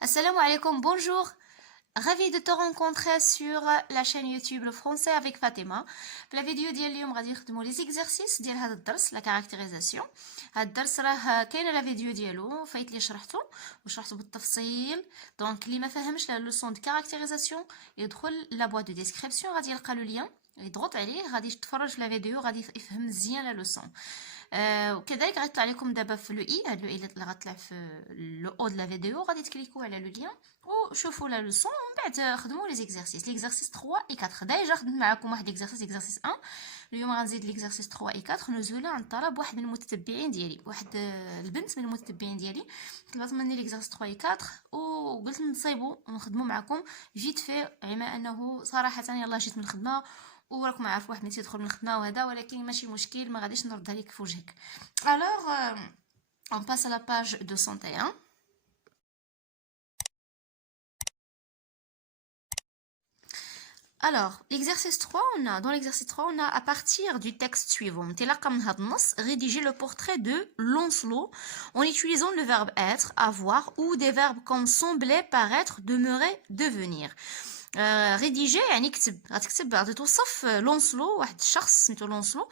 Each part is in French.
Assalamu alaikum, bonjour. Ravi de te rencontrer sur la chaîne YouTube Le Français avec Fatima. في la vidéo ديال اليوم غادي نخدموا les exercices ديال هذا الدرس la caractérisation. هذا الدرس راه كاينه لا فيديو ديالو فايت لي شرحته بالتفصيل. دونك اللي ما فهمش لا لوسون دو كاركتيريزاسيون يدخل لا بواط دو ديسكريبسيون غادي يلقى لو لين يضغط عليه غادي يتفرج في لا فيديو غادي يفهم مزيان لا لوسون. وكذلك غيطلع لكم دابا في لو اي هاد لو اي اللي غطلع في لو او د لا فيديو غادي تكليكو على لو لين وشوفوا لا لوسون ومن بعد خدموا لي زيكزارسيس 3 و 4 ديجا خدمت معكم واحد ليكزارسيس 1. اليوم غنزيد ليكزارسيس 3 و 4 نزولا عن طلب واحد من المتتبعين ديالي واحد البنت من المتتبعين ديالي طلبت مني ليكزارسيس 3 و 4 وقلت نصايبوا ونخدموا معكم جيت في علما انه صراحه يلاه جيت من الخدمه وراكم عارف واحد ملي تيدخل من الخدمه وهذا ولكن ماشي مشكل ما غاديش نردها لك في وجهك. الوغ on passe à la page 201. Alors, l'exercice 3, dans l'exercice 3, on a à partir du texte suivant, rédiger le portrait de Lancelot en utilisant le verbe être, avoir ou des verbes comme sembler, paraître, demeurer, devenir. ريديجي يعني غتكتب غادي توصف لونسلو واحد الشخص سميتو لونسلو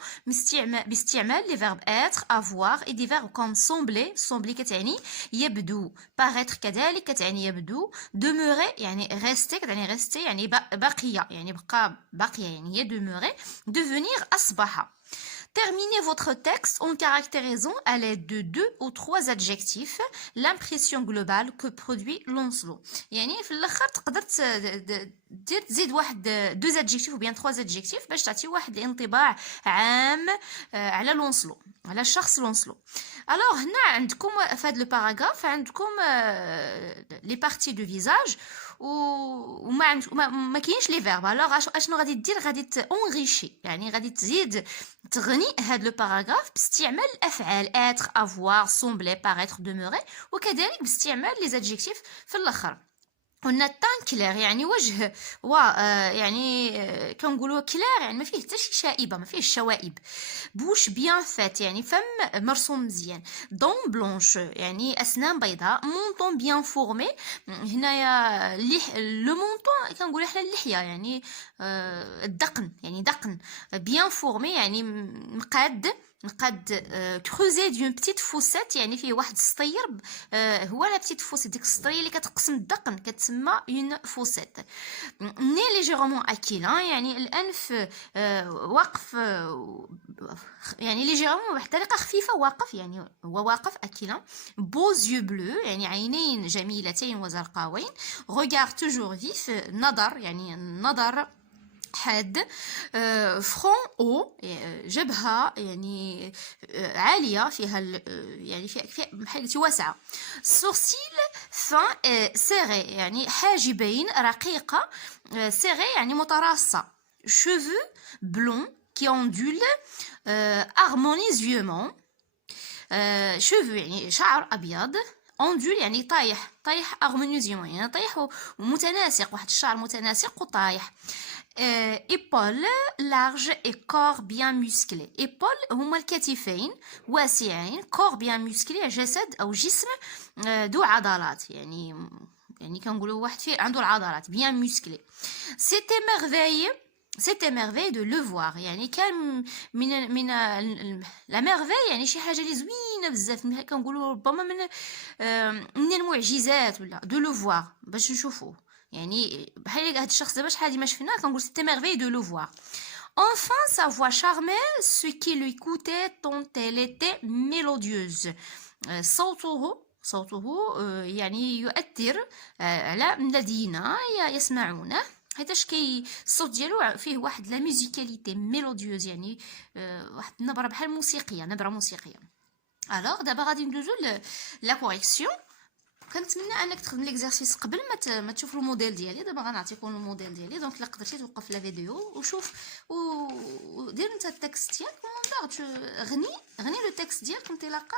باستعمال لي فيرب اتر افوار اي دي فيرب كوم سومبلي كتعني يبدو باريتر كذلك كتعني يبدو دوموري يعني ريستي كتعني ريستي يعني باقيه يعني بقى باقيه يعني هي دوموري devenir اصبح. Terminez votre texte en caractérisant à l'aide de 2 ou 3 adjectifs l'impression globale que produit Lancelot. يعني في الاخر تقدر تزيد واحد 2 adjectifs ou bien 3 adjectifs باش تعطي واحد الانطباع عام على لونسلو على الشخص لونسلو. alors هنا عندكم في هذا الباراغراف عندكم لي بارتي دو فيزاج وما ما كاينش لي فيرب. alors اشنو غادي دير غادي تونغيشي يعني غادي تزيد تغني هذا لو باراغراف باستعمال الافعال être avoir sembler paraître demeurer وكذلك باستعمال لي زادجيكتيف في الاخر. قلنا تان كلير يعني وجه يعني كنقولوا كلير يعني ما فيه حتى شي شائبه ما فيه الشوائب. بوش بيان فات يعني فم مرسوم مزيان. دون بلونش يعني اسنان بيضاء. مونطون بيان فورمي هنايا لو مونطون كنقولوا حنا اللحيه يعني الدقن يعني دقن. بيان فورمي يعني مقاد كروزي دون بتيت فوسيت يعني فيه واحد السطير هو لا بتيت فوسيت ديك السطريه اللي كتقسم الدقن كتسمى اون فوسيت. ني ليجيرمون اكيلان يعني الانف واقف يعني ليجيرمون بواحد الطريقه خفيفه واقف يعني هو واقف اكيلان. بوز يو بلو يعني عينين جميلتين وزرقاوين. ريغار توجور فيف نظر يعني نظر حاد. فرون او جبهة يعني عالية فيها يعني فيها بحال واسعة. سورسيل فان سيغي يعني حاجبين رقيقة. سيغي يعني متراصة. شوفو بلون كي اوندول harmonieusement. شوفو يعني شعر أبيض. اوندول يعني طايح harmonieusement يعني طايح ومتناسق واحد الشعر متناسق وطايح. ايبول لارج اي كور بيان موسكلي. ايبول هما الكتفين واسعين. كور بيان موسكلي جسد او جسم ذو عضلات يعني كنقولوا واحد فيه عنده العضلات بيان موسكلي. C'était merveille de le voir يعني كان من لا ميرفي يعني شي حاجه اللي زوينه بزاف كنقولوا ربما من المعجزات ولا دو لو فوار باش نشوفوه يعني بحال هاد الشخص دابا شحال ديما شفناه كنقول سيتي ميرفي دو لو فوار. Enfin sa voix charmait ce qui l'écoutait tant elle était mélodieuse. صوته يعني يؤثر على الذين يسمعونه حيتاش الصوت ديالو فيه واحد لا ميوزيكاليتي ميلوديوز يعني واحد النبره بحال موسيقيه نبره موسيقيه. alors دابا غادي ندوزو لا كوريكسيون. كنتمنى انك تخدم ليكزارسيس قبل ما تشوف الموديل ديالي. دابا غنعطيكم الموديل ديالي دونك الا قدرتي توقف لا فيديو وشوف ودير انت التكست ديالك ومن بعد غني لو تكست ديالك انطلاقا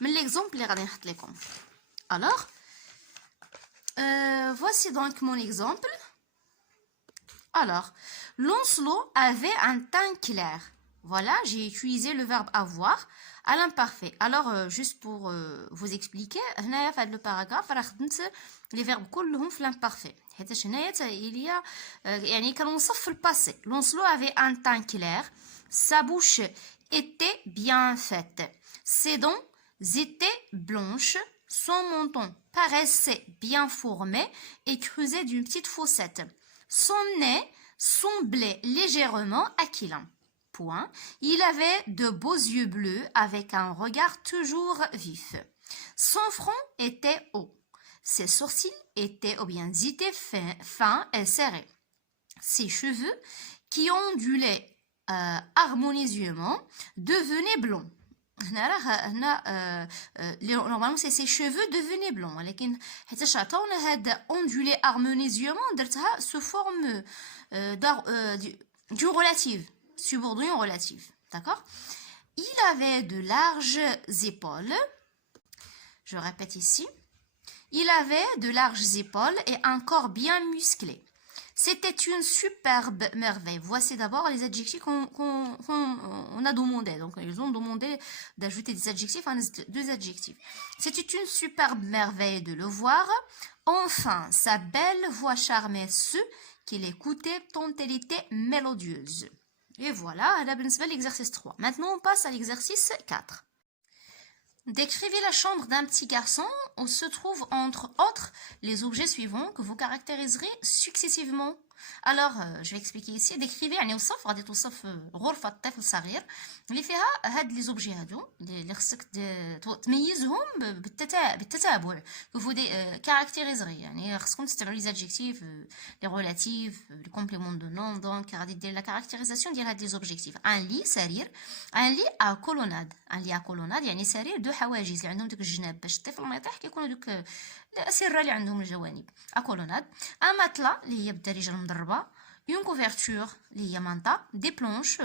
من ليكزومبل اللي غادي نحط لكم. alors voici donc mon exemple. alors Lancelot avait un teint clair. Voilà, j'ai utilisé le verbe avoir. à l'imparfait. Alors, juste pour vous expliquer, هنايا في هذا الباراغراف راه خدمت les verbes كلهم في l'imparfait. حيتاش هنايا il y a يعني كنوصف في الباسي. Lancelot avait un teint clair, sa bouche était bien faite, ses dents étaient blanches, son menton paraissait bien formé et creusé d'une petite fossette. Son nez semblait légèrement aquilin. Point. Il avait de beaux yeux bleus avec un regard toujours vif. Son front était haut. Ses sourcils étaient fins et serrés. Ses cheveux, qui ondulaient harmonieusement, devenaient blonds. Normalement c'est ses cheveux devenaient blonds, ولكن حيتاش عطاونا هاد ondulé harmonieusement درتها sous forme du relatif, subordonnée au relatif, d'accord? Il avait de larges épaules, je répète ici, il avait de larges épaules et un corps bien musclé. C'était une superbe merveille. Voici d'abord les adjectifs qu'on a demandé. Donc, ils ont demandé d'ajouter des adjectifs, deux adjectifs. C'était une superbe merveille de le voir. Enfin, sa belle voix charmait ceux qui l'écoutaient tant elle était mélodieuse. Et voilà, l'exercice 3. Maintenant, on passe à l'exercice 4. Décrivez la chambre d'un petit garçon où se trouvent entre autres les objets suivants que vous caractériserez successivement. Alors, je vais expliquer ici. Décrivez يعني وصف غادي توصف غرفة طفل صغير اللي فيها هاد لي زوبجي هادو اللي خصك تميزهم بالتتابع. vous caractériserez يعني خصكم تستعملوا لي زادجيكتيف لي ريلاتيف لي كومبليمون دو نون. دونك غادي دير لا كاركتيريزاسيون ديال هاد لي زوبجيكتيف. ان لي سرير، ان لي ا كولوناد. ان لي ا كولوناد يعني سرير دو حواجز اللي عندهم ديك الجناب باش الطفل ما يطيح كيكونوا دوك الاسره اللي عندهم الجوانب. ا كولوناد. ان ماتلا اللي هي بالدارجه المضربه. une couverture اللي هي منطا. des planches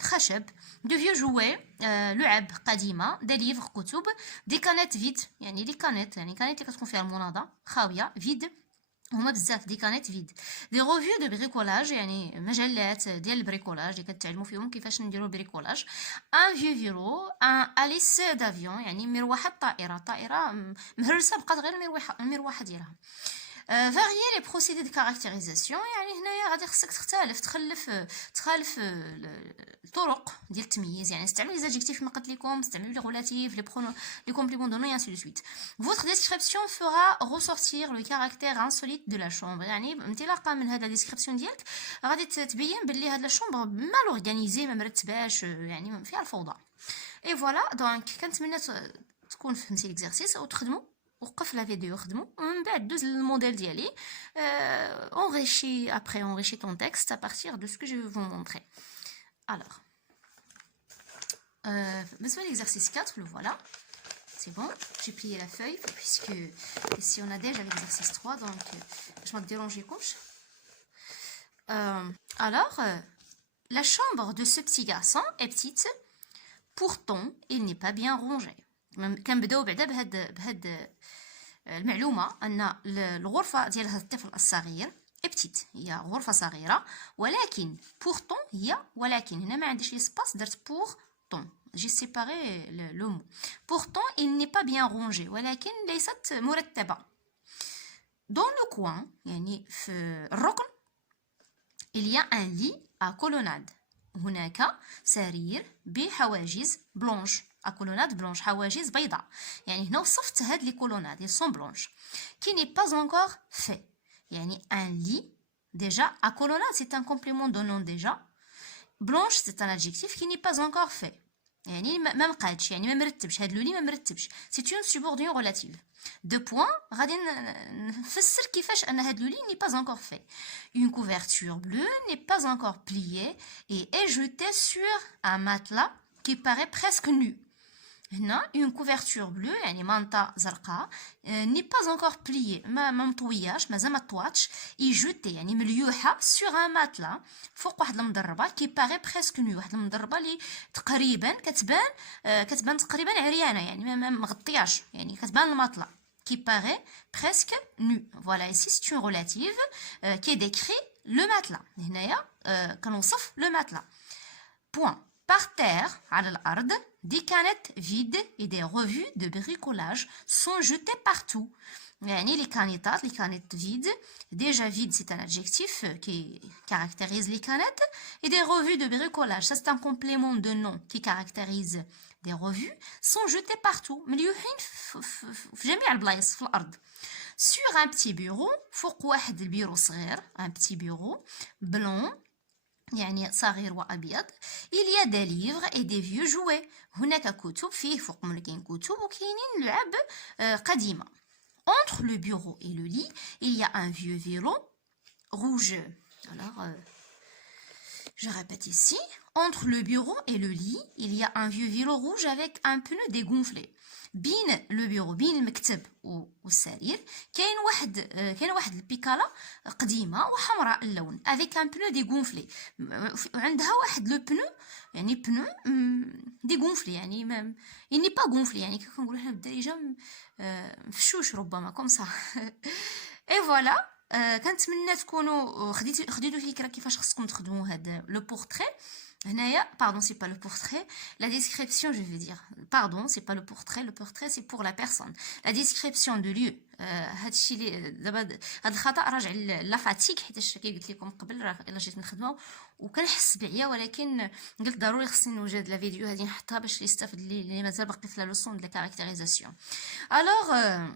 خشب. de vieux jouets لعب قديمه. des livres كتب. des canettes vides يعني لي كانيت يعني كانيت اللي كتكون فيها المناضه خاويه فيد هما بزاف. دي كانيت فيد. دي ريفيو دو بريكولاج يعني مجلات ديال البريكولاج اللي كتعلموا فيهم كيفاش نديروا بريكولاج. ان فيو فيرو. ان اليس دافيون يعني مروحه الطائره. طائره مهرسه بقات غير المروحه ديالها. varier les procédés de caractérisation يعني هنايا غادي خصك تخالف الطرق ديال التمييز يعني استعمل لي زادجيكتيف ما قلت لكم استعملوا لي ريلاتيف لي برونو لي كومبليمون دو نون et ainsi de suite. Votre description fera ressortir le caractère insolite de la chambre يعني انطلاقا من هذا الديسكريبسيون ديالك غادي تبين باللي هاد لا شومبر مال اورغانيزي ما مرتباش يعني فيها الفوضى. اي فوالا دونك كنتمنى تكون فهمتي ليكزارسيس وتخدموا وقف لا فيديو خدمو ومن بعد دوز الموديل ديالي enrichis ton texte à partir de ce que je vais vous montrer. Alors بالنسبه l'exercice 4 le voilà, c'est bon, j'ai plié la feuille puisque ici on a déjà l'exercice 3 donc je ne me dérange pas. Alors la chambre de ce petit garçon est petite, pourtant il n'est pas bien rangé. كنبداو بعدا بهاد المعلومه ان الغرفه ديال هذا الطفل الصغير بتيت هي غرفه صغيره ولكن بورتون هي ولكن هنا ما عنديش لي سباس درت بورتون جي سيباري لو مو. بورتون il n'est pas bien rangé ولكن ليست مرتبه. dans le coin يعني في الركن il y a un lit à colonnade. هناك سرير بحواجز بلونش. à colonnade blanche حواجز بيضاء يعني هنا وصفت هاد لي كولوناد ils sont blanches qui n'est pas encore fait يعني un lit déjà à colonnade c'est un complément de nom déjà. blanche c'est un adjectif qui n'est pas encore fait يعني ما مقادش يعني ما مرتبش هاد لو لي ما مرتبش. c'est une subordonnée relative. deux points غادي نفسر كيفاش ان هاد لو لي n'est pas encore fait. une couverture bleue n'est pas encore pliée et est jetée sur un matelas qui paraît presque nu. هنا une couverture bleue يعني مانطا زرقاء n'est pas encore pliée ما مطوياش مازال ما طواتش. et jetée يعني مليوحه sur un matelas فوق واحد المضربه qui paraît presque nu واحد المضربه اللي تقريبا كتبان تقريبا عريانه يعني ما مغطياش يعني كتبان المطلع qui paraît presque nu. voilà ici c'est une relative qui décrit le matelas. هنايا كنوصف le matelas. point. par terre على الارض des canettes vides et des revues de bricolage sont jetées partout. يعني les canettes vides, déjà vide c'est un adjectif qui caractérise les canettes, et des revues de bricolage, ça c'est un complément de nom qui caractérise des revues, sont jetées partout. مليوحين في جميع البلايص في الأرض. Sur un petit bureau, فوق واحد البيرو صغير, un petit bureau blanc, يعني صغير وأبيض, il y a des livres et des vieux jouets. هناك كتب, فيه فوق من كاين كتب وكاينين لعب قديمة. Entre le bureau et le lit, il y a un vieux vélo rouge. Alors, je répète ici. Entre le bureau et le lit, il y a un vieux vélo rouge avec un pneu dégonflé. بين لو بيرو بين المكتب والسرير كاين واحد البيكالا قديمه وحمراء اللون avec un pneu dégonflé. وعندها واحد لو بنو يعني بنو dégonflé يعني يعني با gonflé يعني كي كنقولوا حنا بالدارجه مفشوش ربما كوم صح. اي فوالا كنتمنى تكونوا خديتوا فكره كيفاش خصكم تخدموا هذا لو بورتري. Pardon, c'est pas le portrait, la description, je vais dire. Pardon, c'est pas le portrait c'est pour la personne. La description de lieu. هادشي اللي دابا هاد الخطا راجع لا فاتيك حيت كي قلت لكم قبل راه الا جيت نخدمه وكنحس بعيا ولكن قلت ضروري خصني نوجد لا فيديو هادي نحطها باش يستافد اللي مازال باقي في لا لوسون ديال لا كاركتيريزاسيون. الوغ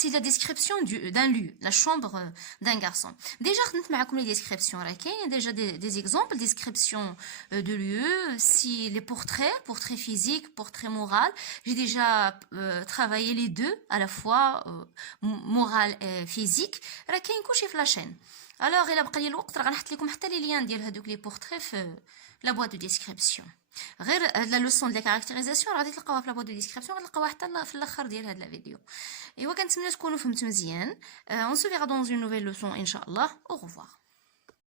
c'est la description d'un lieu, la chambre d'un garçon. Déjà, خدمت معكم les descriptions. راه كاين déjà des exemples, description de lieu, si les portraits physiques, portrait moral. J'ai déjà travaillé les deux, à la fois moral et physique. راه كاين كلشي في la chaîne. Alors, إلا بقى لي الوقت راه غنحط لكم حتى لي ليان ديال هذوك لي portraits في la boîte de description. غير لا لوسون ديال كاركتيريزاسيون غادي تلقاوها في لا بواد دو ديسكريبسيون غتلقاوها حتى في الاخر ديال هاد لا فيديو. ايوا كنتمنى تكونوا فهمتوا مزيان. on se verra dans une nouvelle leçon ان شاء الله. au revoir.